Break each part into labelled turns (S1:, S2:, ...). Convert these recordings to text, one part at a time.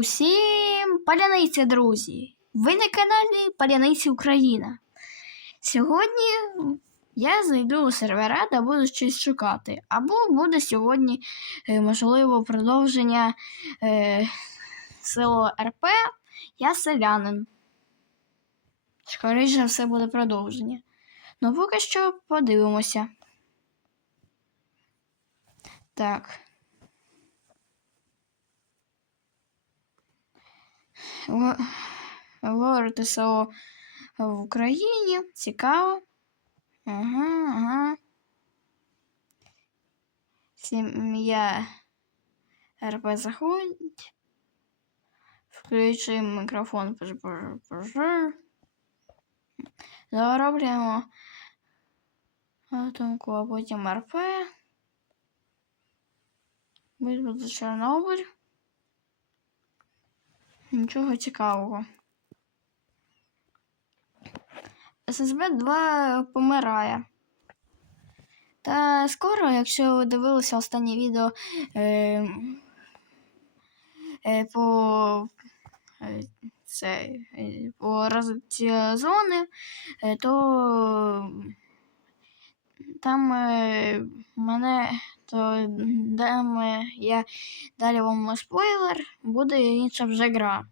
S1: Усім паляниці, друзі! Ви на каналі Паляниці Україна. Сьогодні я зайду у сервера та буду щось шукати. Або буде сьогодні, е, можливо, продовження е, село РП. Я селянин. Скоріше за все буде продовження. Ну, поки що подивимося. Так. Говорити село в Україні. Цікаво. Ага, ага. Сім'я РП заходить. Включимо мікрофон. Зароблюємо атомку, а потім РП. Битва за Чорнобиль. Нічого цікавого. ССБ 2 помирає. Та скоро, якщо ви дивилися останнє відео е, е, по, е, це, е, по розвитку зони, е, то там е, мене то дам е, я далі вам спойлер, буде інша вже гра.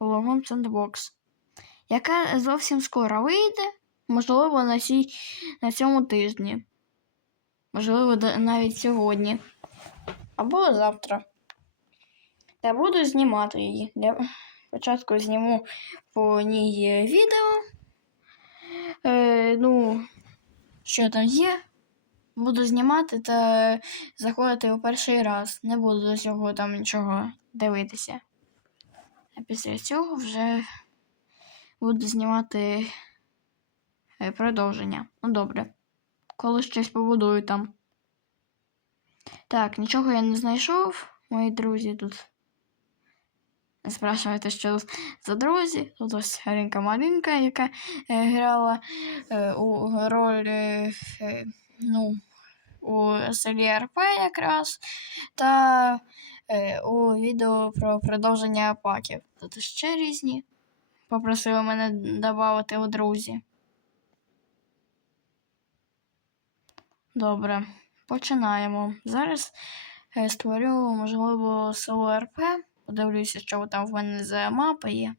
S1: Polygon Sandbox. Яка зовсім скоро вийде, можливо, на, цій, на цьому тижні. Можливо, навіть сьогодні. Або завтра. Та буду знімати її. Для початку зніму по ній відео. Е, ну, що там є. Буду знімати та заходити у перший раз. Не буду до цього там нічого дивитися. А після цього вже буду знімати е, продовження. Ну, добре. Коли щось побудую там. Так, нічого я не знайшов, мої друзі тут. Не що за друзі. Тут ось Ринка Малинка, яка е, грала е, у роль е, ну, у селі РП якраз. Та е, у відео про продовження паків. Тут ще різні. Попросили мене додати у друзі. Добре, починаємо. Зараз е, створю, можливо, село РП. Подивлюся, що там в мене за мапа є.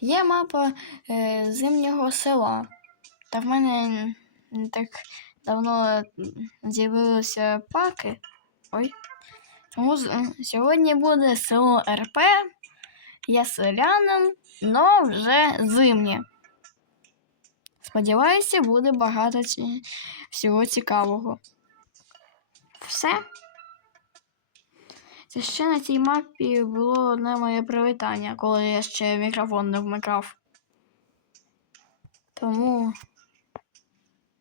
S1: Є мапа е, зимнього села. Та в мене не так давно з'явилися паки. Ой. Тому сьогодні буде село РП. Я селянин, но вже зимнє. Сподіваюся, буде багато всього цікавого. Все. Це ще на цій мапі було одне моє привітання, коли я ще мікрофон не вмикав. Тому.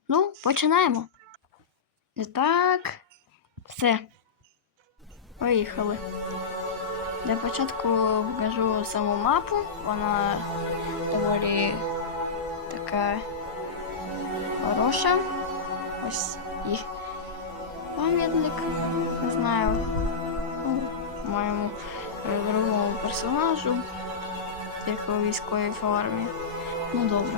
S1: Ну, починаємо. І так. Все. Поїхали. Для початку покажу саму мапу. Вона доволі така хороша. Ось їх пам'ятник. Не знаю. Ну, моєму е, другому персонажу. У військовій формі. Ну добре.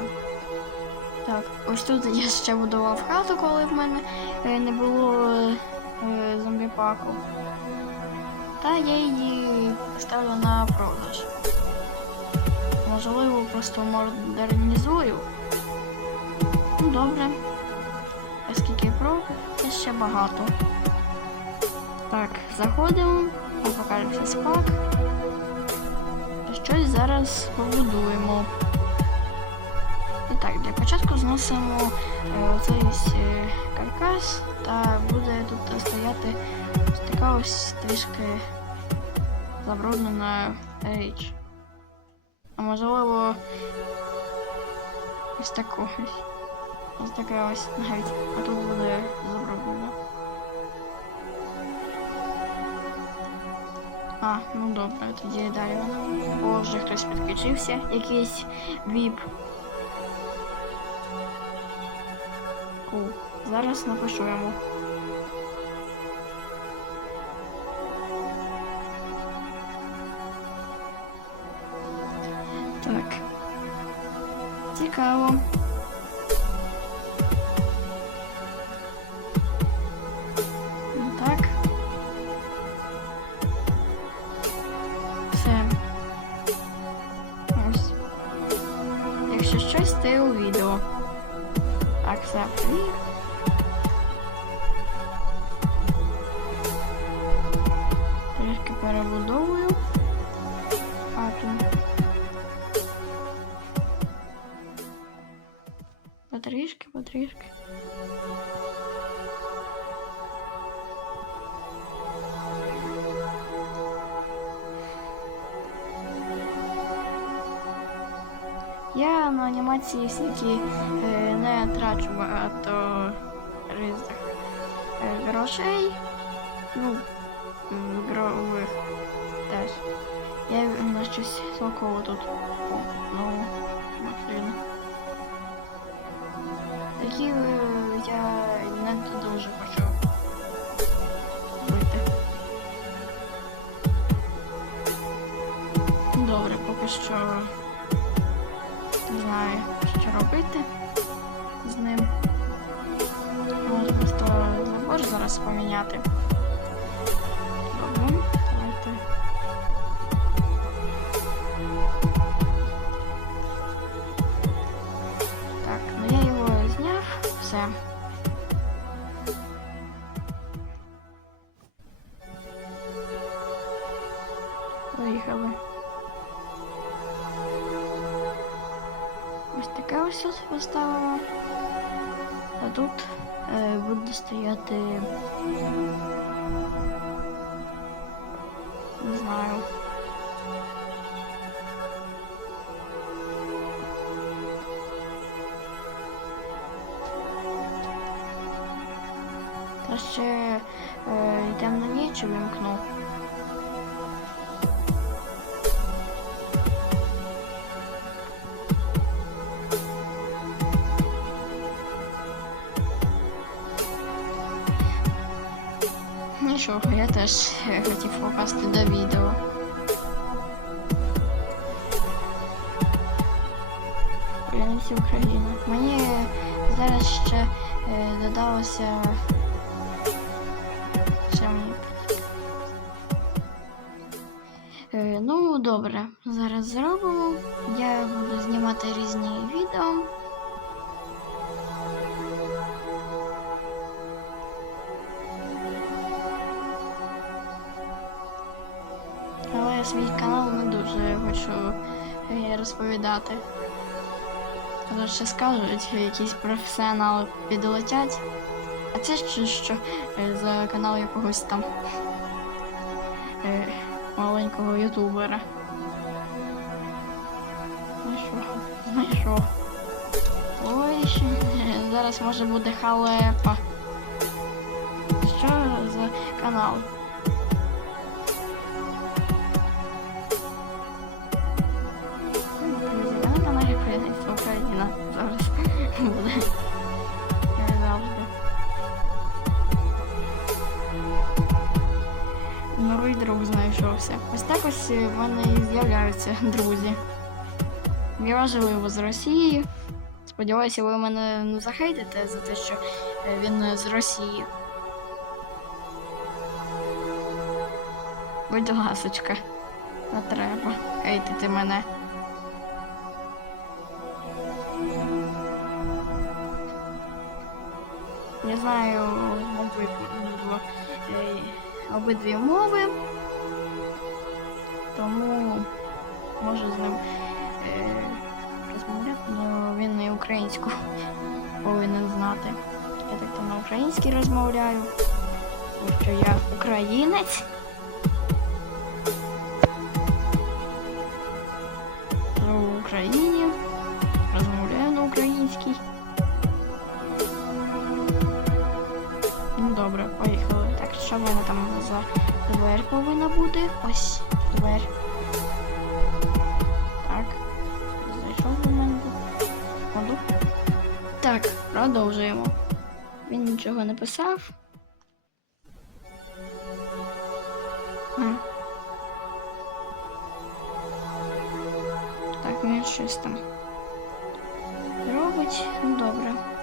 S1: Так, ось тут я ще будував хату, коли в мене е, не було е, зомбіпаку. Та я її поставлю на продаж. Можливо, просто модернізую. Ну, добре. Оскільки про, це ще багато. Так, заходимо, апокаліпсис пак. Щось зараз побудуємо. І так, для початку зносимо е, оцей е, каркас та буде тут стояти ось така ось трішки забруднена річ. А можливо ось таку ось. Ось така ось навіть, а тут буде забруднена. А, ну добре, тоді далі вона. О, вже хтось підключився, якийсь віп. Кул. Зараз напишу йому. Так. Цікаво. Потрішки. Я на анімації всякі е, не трачу багато різних е, грошей. Ну, грових теж. Я на щось толково тут О, Такі е, я не дуже хочу бити. Добре, поки що не знаю, що робити з ним. Можна просто забор зараз поміняти. Добре, Таке ось тут поставила. А тут е, буде стояти. Не знаю. Та ще е, темна ніч вимкнув. Нічого, я теж е, хотів попасти до відео. Українці України. Мені зараз ще е, додалося. Ще мені. Е, ну, добре, зараз зробимо. Розповідати. Тому що скажуть, якісь професіонали підлетять. А це ще що е, за канал якогось там е, маленького ютубера. Знайшов, знайшов. Ой, ще, е, зараз може буде халепа. Що за канал? Друг. Ось так ось в мене і з'являються друзі. Я важливо з Росії. Сподіваюся, ви мене не захейтите за те, що е, він з Росії. Будь ласочка, не треба хейтити мене. Я знаю обидва, е, обидві мови, тому можу з ним е, розмовляти, але він і українську повинен знати. Я так там на українській розмовляю, тому що я українець. В Україні, розмовляю на українській. Ну добре, поїхали. Так, що в мене там за двері повинна бути? Ось двері. Так. Зайшов до мене тут. Так, продовжуємо. Він нічого не писав. А. Так, він щось там. мабуть, ну добре.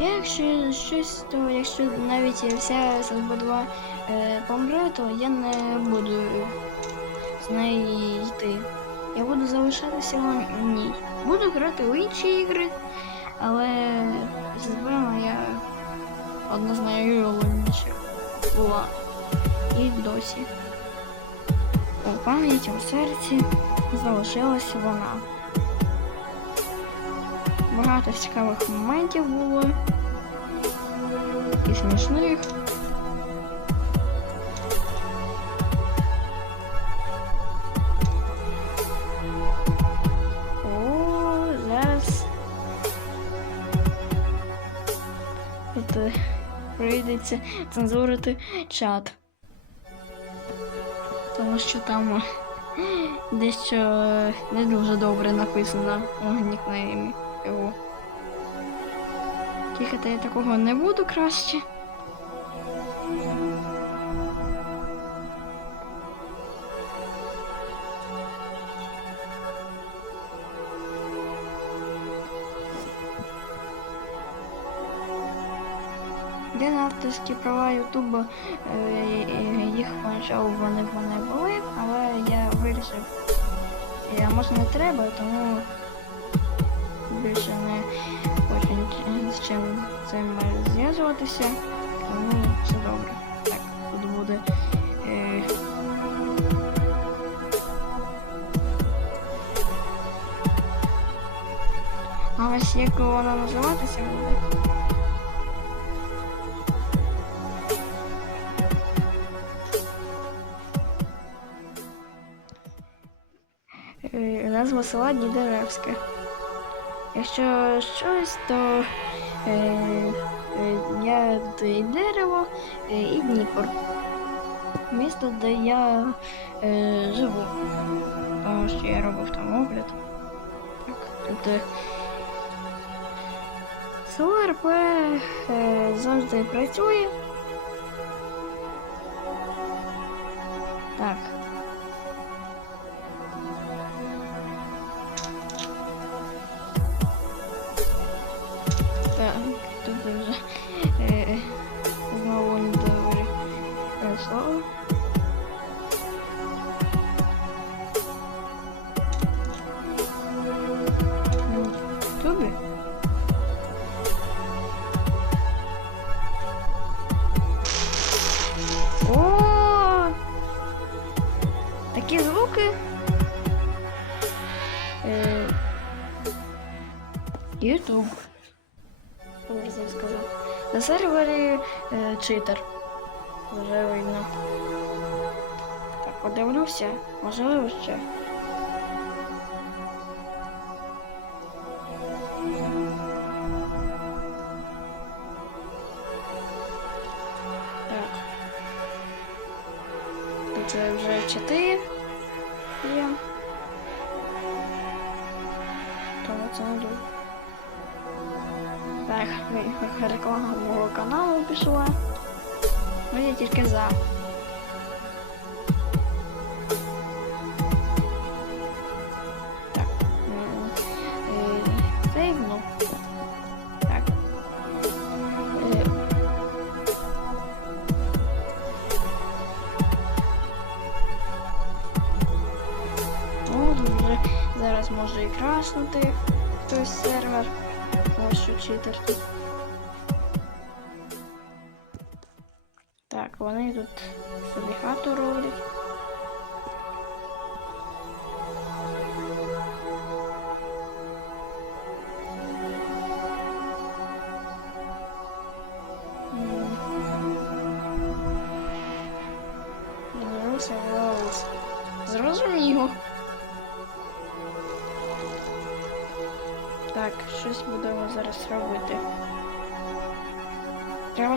S1: Я якщо щось, то якщо навіть вся ССБ2 е, помре, то я не буду з неї йти. Я буду залишатися в ній. Буду грати в інші ігри, але ССБ моя одна з найулюбленіших була. І досі. У пам'яті у серці залишилася вона. Багато цікавих моментів було. І смішних. О, е, прийдеться цензурити чат. Тому що там е, дещо е, не дуже добре написано у нікнеймі його. Тільки я такого не буду краще. Де на авторські права Ютуба е, е, їх поначалу вони були, але я вирішив, може не треба, тому більше не хочу з чим цим зв'язуватися, тому все добре. Так, тут буде. Е, а ось як вона називатися буде? Е, Назва села Днідеревське. Якщо щось, то е, е, я і дерево, е, і Дніпро. Місто, де я е, живу. Тому що я робив там огляд. Так, тут е, е, завжди працює. Так, Такі звуки. Е, Ютуб. Образно сказав. На сервері е, читер. Вже видно. Так, подивлюся, можливо ще. Реклама мого каналу пішла. Ну я тільки за. Так. м, е, Сейвну. Так. Е, О, вже зараз може і краснути хтось сервер. Ось що читер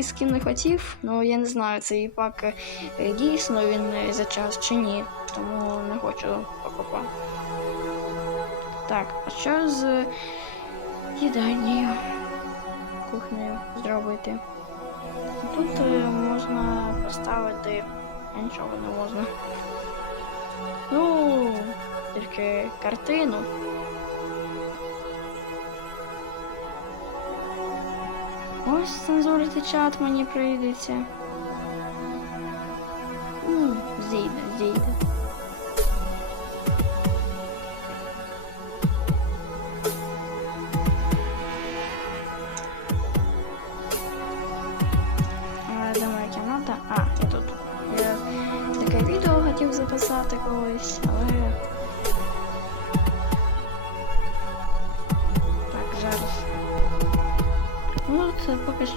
S1: я такий скін не хотів, але я не знаю, цей пак е, дійсно він е, за час чи ні, тому не хочу покупати. Так, а що з їдальнею? Кухнею зробити? Тут е, можна поставити. Нічого не можна. Ну, тільки картину. Ось цензурити чат мені прийдеться.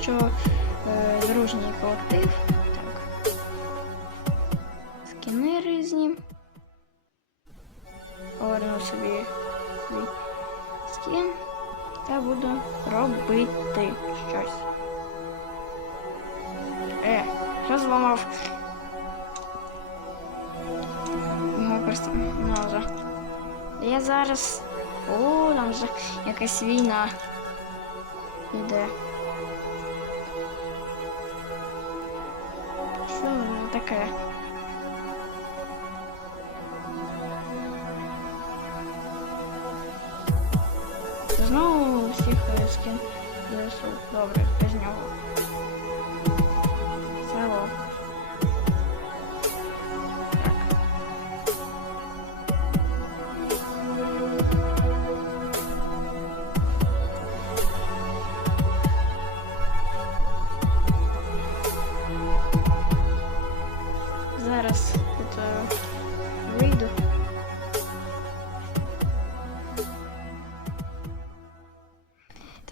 S1: Що е, дружній колектив. Так. Скіни різні. Поверну собі свій скін та буду робити щось. Е, що зламав? Персонажа. Я зараз. О, там вже якась війна іде. Таке? Знову всіх скін. Добре, без.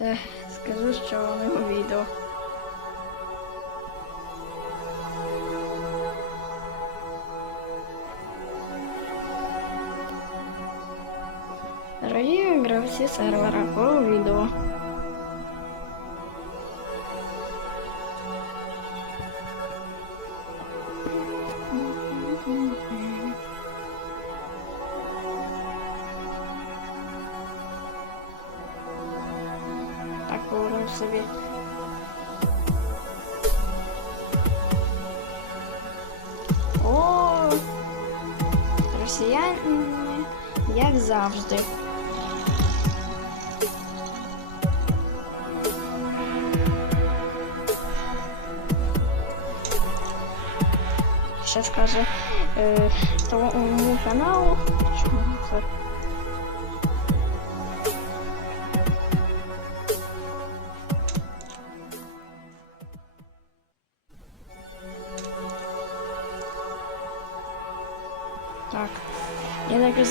S1: Та скажу, що вони у відео. Дорогі гравці сервера по відео. Як завжди. Ще скаже е, тому каналу.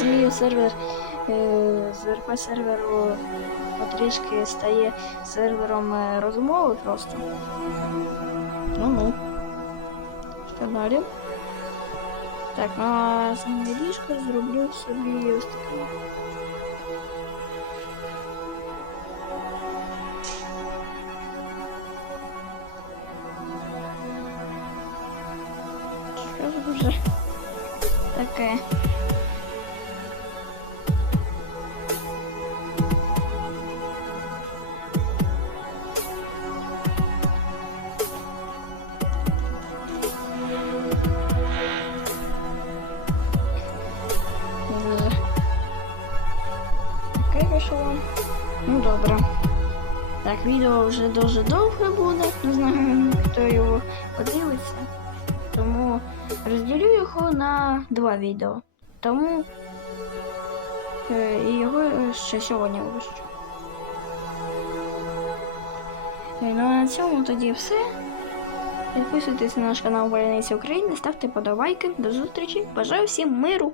S1: Розумію, сервер е, з РП серверу потрішки стає сервером е, розмови просто. Ну ну. Що далі? Так, а саме ліжко зроблю собі ось таке. Відео вже дуже довге буде. Не знаю, хто його подивиться. Тому розділю його на два відео. Тому е, і його е, ще сьогодні вищу. Ну а на цьому тоді все. Підписуйтесь на наш канал Валяниця України, ставте подобайки. До зустрічі. Бажаю всім миру!